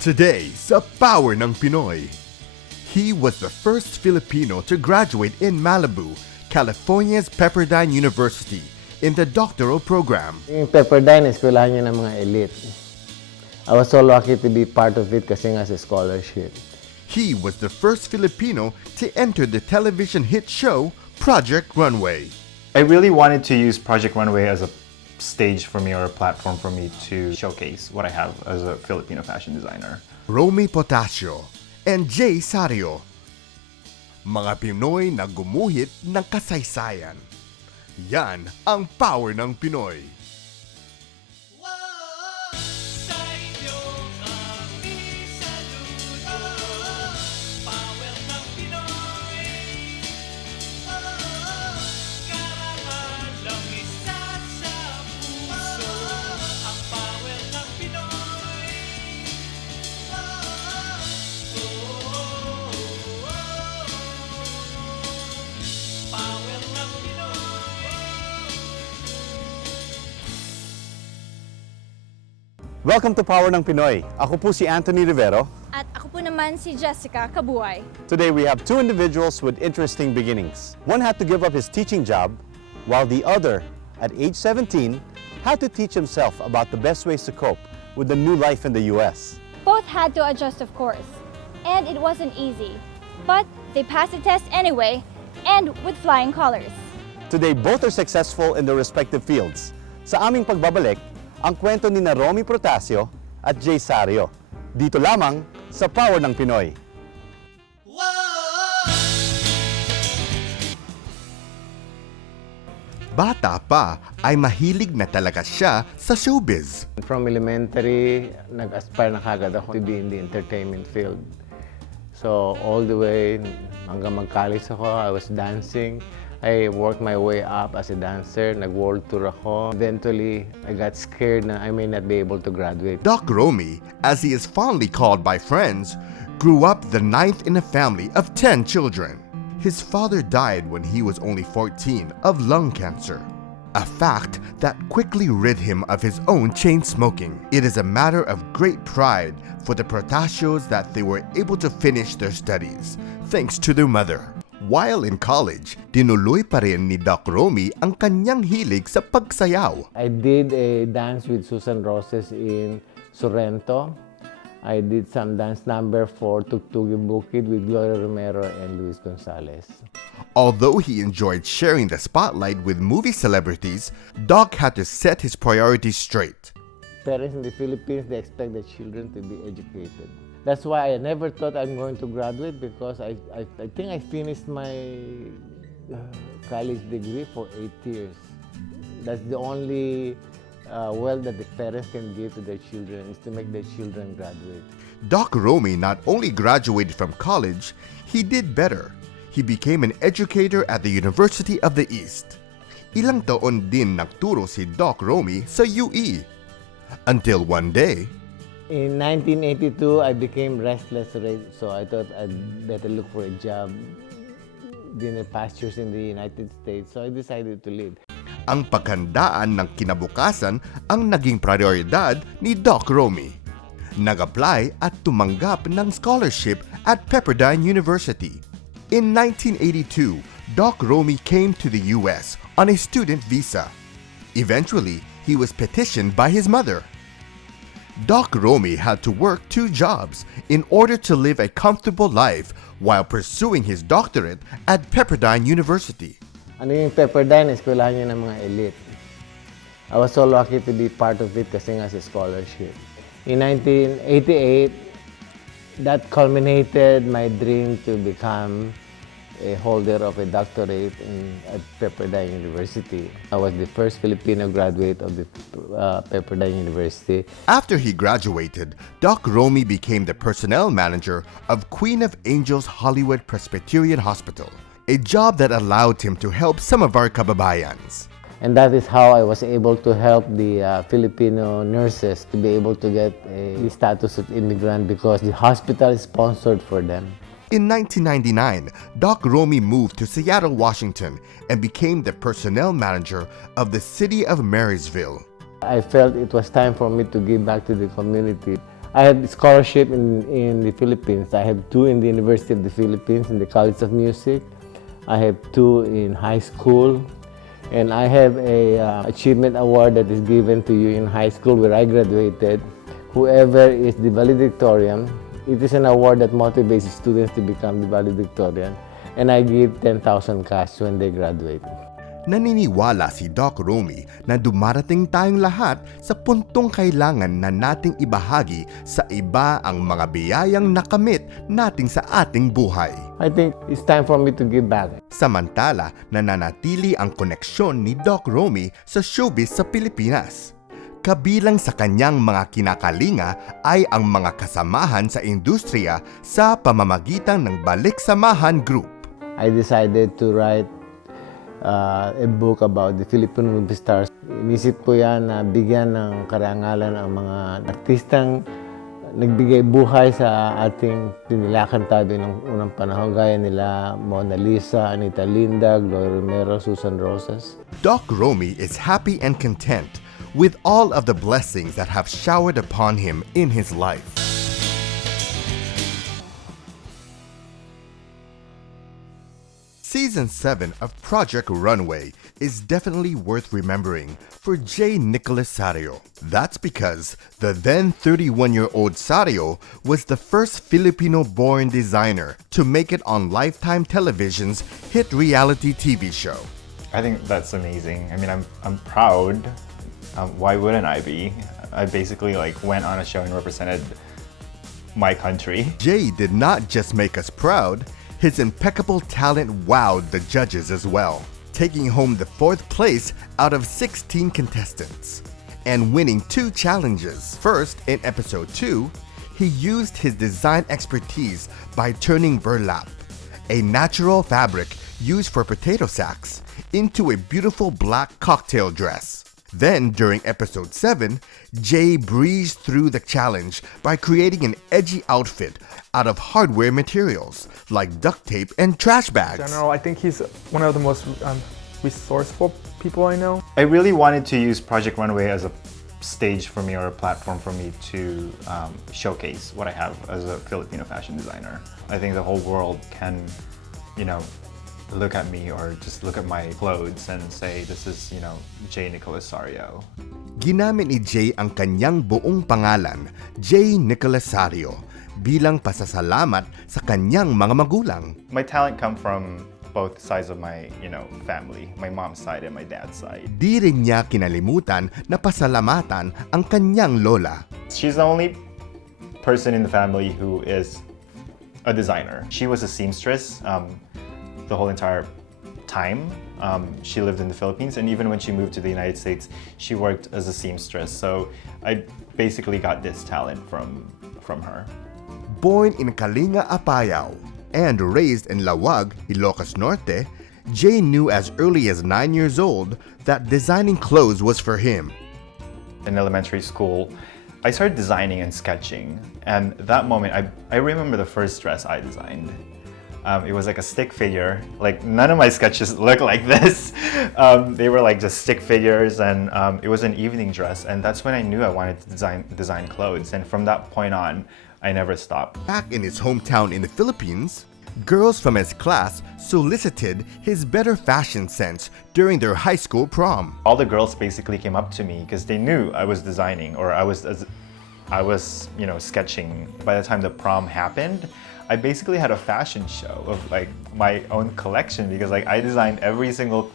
Today, sa Power ng Pinoy. He was the first Filipino to graduate in Malibu, California's Peperdine University, in the doctoral program. Yung Peperdine, eskwelahan niya ng mga elite. I was so lucky to be part of it kasi nga sa scholarship. He was the first Filipino to enter the television hit show Project Runway. I really wanted to use Project Runway as a stage for me or a platform for me to showcase what I have as a Filipino fashion designer. Romy Protacio and Sario. Mga Pinoy na gumuhit ng kasaysayan. Yan ang Power ng Pinoy. Welcome to Power ng Pinoy. Ako po si Anthony Rivero. At ako po naman si Jessica Kabuhay. Today we have two individuals with interesting beginnings. One had to give up his teaching job, while the other, at age 17, had to teach himself about the best ways to cope with the new life in the US. Both had to adjust, of course. And it wasn't easy. But they passed the test anyway, and with flying colors. Today, both are successful in their respective fields. Sa aming pagbabalik, ang kwento ni na Romy Protacio at Sario. Dito lamang sa Power ng Pinoy. Bata pa ay mahilig na talaga siya sa showbiz. From elementary, nag-aspire na kagad ako to be in the entertainment field. So all the way hanggang mag-college ako, I was dancing. I worked my way up as a dancer, nag-world tour ako. Eventually, I got scared na I may not be able to graduate. Doc Romy, as he is fondly called by friends, grew up the ninth in a family of 10 children. His father died when he was only 14 of lung cancer, a fact that quickly rid him of his own chain smoking. It is a matter of great pride for the Protacios that they were able to finish their studies, thanks to their mother. While in college, tinuloy pa rin ni Doc Romy ang kanyang hilig sa pagsayaw. I did a dance with Susan Roses in Sorrento. I did some dance number for Tugtugi Bukid with Gloria Romero and Luis Gonzalez. Although he enjoyed sharing the spotlight with movie celebrities, Doc had to set his priorities straight. Parents in the Philippines, they expect their children to be educated. That's why I never thought I'm going to graduate because I think I finished my college degree for 8 years. That's the only wealth that the parents can give to their children is to make their children graduate. Doc Romy not only graduated from college, he did better. He became an educator at the University of the East. Ilang taon din nagturo si Doc Romy sa UE. Until one day, in 1982, I became restless, so I thought I'd better look for a job in the pastures in the United States. So I decided to leave. ang paghandaan ng kinabukasan ang naging prioridad ni Doc Romy. Nag-apply at tumanggap ng scholarship at Peperdine University. In 1982, Doc Romy came to the US on a student visa. Eventually, he was petitioned by his mother. Doc Romy had to work 2 jobs in order to live a comfortable life while pursuing his doctorate at Peperdine University. Ano yung Peperdine? Eskwelahan niya ng mga elite. I was so lucky to be part of it kasi nga sa scholarship. In 1988, that culminated my dream to become a holder of a doctorate at Peperdine University. I was the first Filipino graduate of the Peperdine University. After he graduated, Doc Romy became the personnel manager of Queen of Angels Hollywood Presbyterian Hospital, a job that allowed him to help some of our kababayans. And that is how I was able to help the Filipino nurses to be able to get the status of immigrant because the hospital is sponsored for them. In 1999, Doc Romy moved to Seattle, Washington, and became the personnel manager of the city of Marysville. I felt it was time for me to give back to the community. I have scholarship in the Philippines. I have 2 in the University of the Philippines, in the College of Music. I have 2 in high school. And I have a achievement award that is given to you in high school where I graduated. Whoever is the valedictorian, it is an award that motivates students to become the valedictorian. And I give 10,000 cash when they graduate. Naniniwala si Doc Romy na dumarating tayong lahat sa puntong kailangan na nating ibahagi sa iba ang mga biyayang nakamit natin sa ating buhay. I think it's time for me to give back. Samantala, nananatili ang koneksyon ni Doc Romy sa showbiz sa Pilipinas. Kabilang sa kanyang mga kinakalinga ay ang mga kasamahan sa industriya sa pamamagitan ng Balik Samahan Group. I decided to write a book about the Filipino movie stars. Inisip ko yan na bigyan ng karangalan ang mga artistang nagbigay buhay sa ating tinilakantado ng unang panahon, gaya nila Mona Lisa, Anita Linda, Gloria Romero, Susan Rosas. Doc Romy is happy and content with all of the blessings that have showered upon him in his life. Season 7 of Project Runway is definitely worth remembering for Nicholas Sario. That's because the then 31-year-old Sario was the first Filipino-born designer to make it on Lifetime Television's hit reality TV show. I think that's amazing. I mean, I'm proud. Why wouldn't I be? I basically went on a show and represented my country. Jay did not just make us proud, his impeccable talent wowed the judges as well, taking home the 4th place out of 16 contestants and winning 2 challenges. First, in episode 2, he used his design expertise by turning burlap, a natural fabric used for potato sacks, into a beautiful black cocktail dress. Then, during episode 7, Jay breezed through the challenge by creating an edgy outfit out of hardware materials like duct tape and trash bags. In general, I think he's one of the most resourceful people I know. I really wanted to use Project Runway as a stage for me, or a platform for me to showcase what I have as a Filipino fashion designer. I think the whole world can, look at me or just look at my clothes and say, this is, Nicholas Sario. Ginamit ni Jay ang kanyang buong pangalan, Nicholas Sario, bilang pasasalamat sa kanyang mga magulang. My talent come from both sides of my, family, my mom's side and my dad's side. Di rin niya kinalimutan na pasalamatan ang kanyang lola. She's the only person in the family who is a designer. She was a seamstress the whole entire time. She lived in the Philippines, and even when she moved to the United States, she worked as a seamstress. So I basically got this talent from her. Born in Kalinga, Apayao, and raised in Lawag, Ilocos Norte, Jay knew as early as 9 years old that designing clothes was for him. In elementary school, I started designing and sketching, and that moment, I remember the first dress I designed. It was like a stick figure. None of my sketches look like this. They were just stick figures, and it was an evening dress, and that's when I knew I wanted to design clothes. And from that point on, I never stopped. Back in his hometown in the Philippines, girls from his class solicited his better fashion sense during their high school prom. All the girls basically came up to me because they knew I was designing, or I was sketching. By the time the prom happened, I basically had a fashion show of my own collection, because I designed every single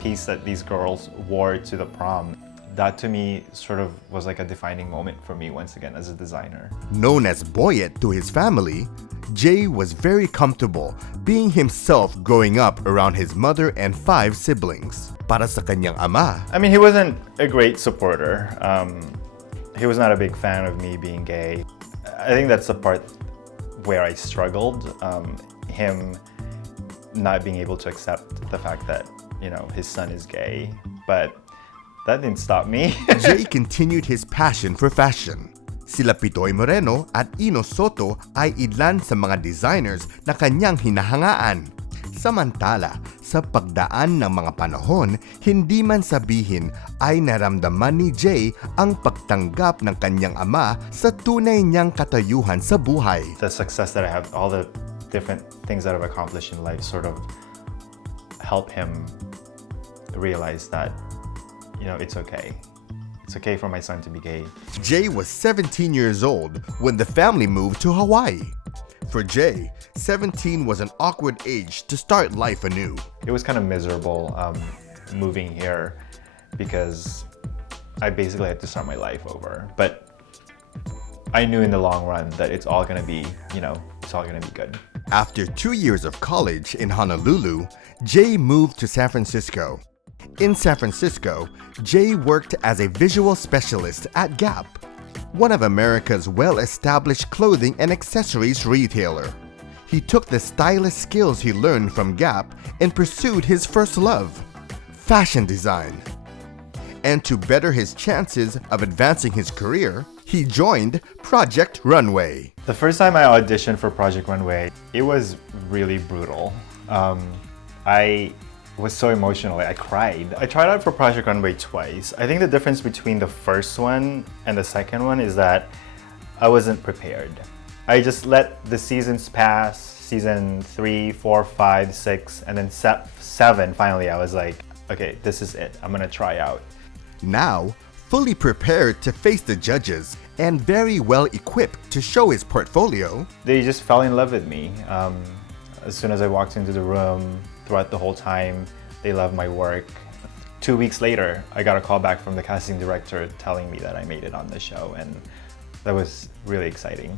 piece that these girls wore to the prom. That to me sort of was a defining moment for me once again as a designer. Known as Boyet to his family, Jay was very comfortable being himself growing up around his mother and 5 siblings. Para sa kanyang ama, I mean, he wasn't a great supporter. He was not a big fan of me being gay. I think that's the part where I struggled, him not being able to accept the fact that, his son is gay. But that didn't stop me. Jay continued his passion for fashion. Sila Pitoy Moreno at Ino Soto ay ilan sa mga designers na kanyang hinahangaan. Samantala, sa pagdaan ng mga panahon, hindi man sabihin ay naramdaman ni Jay ang pagtanggap ng kanyang ama sa tunay niyang katayuhan sa buhay. The success that I have, all the different things that I've accomplished in life sort of help him realize that, you know, it's okay. It's okay for my son to be gay. Jay was 17 years old when the family moved to Hawaii. For Jay, 17 was an awkward age to start life anew. It was kind of miserable moving here because I basically had to start my life over. But I knew in the long run that it's all gonna be, you know, it's all gonna be good. After 2 years of college in Honolulu, Jay moved to San Francisco. In San Francisco, Jay worked as a visual specialist at Gap, one of America's well-established clothing and accessories retailer. He took the stylish skills he learned from Gap and pursued his first love, fashion design. And to better his chances of advancing his career, he joined Project Runway. The first time I auditioned for Project Runway, it was really brutal. I was so emotional, I cried. I tried out for Project Runway twice. I think the difference between the first one and the second one is that I wasn't prepared. I just let the seasons pass, season 3, 4, 5, 6, and then 7, finally I was like, okay, this is it, I'm gonna try out. Now, fully prepared to face the judges and very well equipped to show his portfolio, They just fell in love with me. As soon as I walked into the room, throughout the whole time, they loved my work. 2 weeks later, I got a call back from the casting director telling me that I made it on the show, and that was really exciting.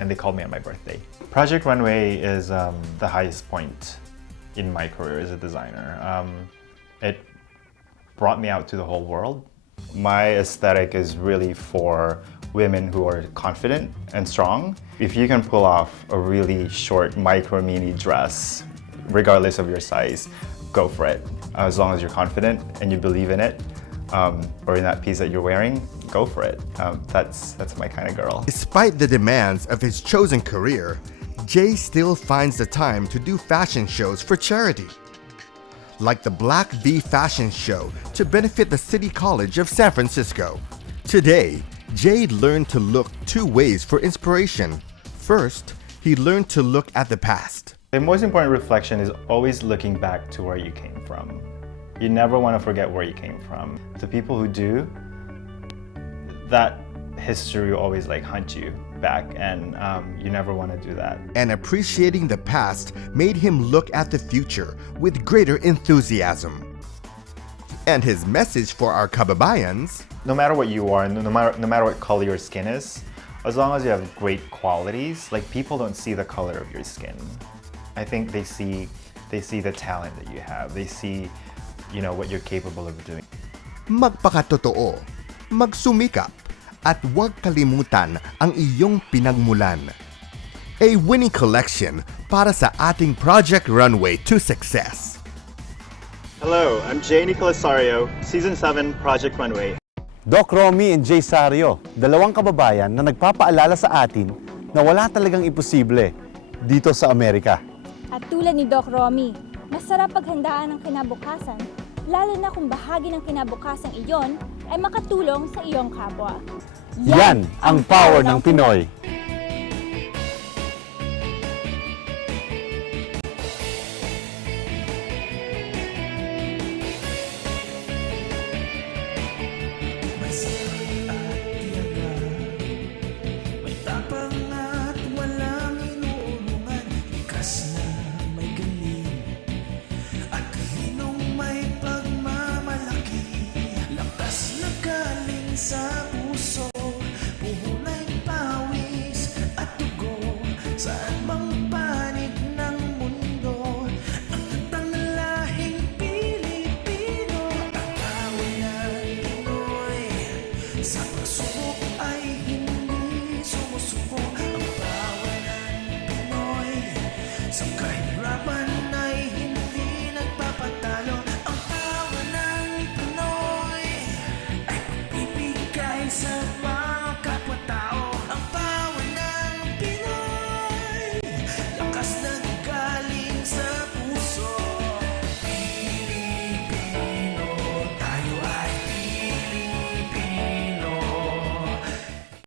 And they called me on my birthday. Project Runway is the highest point in my career as a designer. It brought me out to the whole world. My aesthetic is really for women who are confident and strong. If you can pull off a really short micro mini dress, regardless of your size, go for it. As long as you're confident and you believe in it, or in that piece that you're wearing, go for it. That's my kind of girl. despite the demands of his chosen career, Jay still finds the time to do fashion shows for charity. Like the Black V Fashion Show to benefit the City College of San Francisco. Today, Jay learned to look 2 ways for inspiration. First, he learned to look at the past. The most important reflection is always looking back to where you came from. You never want to forget where you came from. The people who do, that history will always like hunt you back, and you never want to do that. And appreciating the past made him look at the future with greater enthusiasm. And his message for our kababayans, No matter what you are, no matter what color your skin is, as long as you have great qualities, like people don't see the color of your skin. I think they see the talent that you have. They see, you know, what you're capable of doing. magpakatotoo, magsumikap, at huwag kalimutan ang iyong pinagmulan. A winning collection para sa ating Project Runway to success. Hello, I'm Nicholas Sario, Season 7, Project Runway. Doc Romy and Jay Sario, dalawang kababayan na nagpapaalala sa atin na wala talagang imposible dito sa Amerika. At tulad ni Doc Romy, masarap paghandaan ng kinabukasan, lalo na kung bahagi ng kinabukasang iyon ay makatulong sa iyong kapwa. Yan ang power ng Pinoy.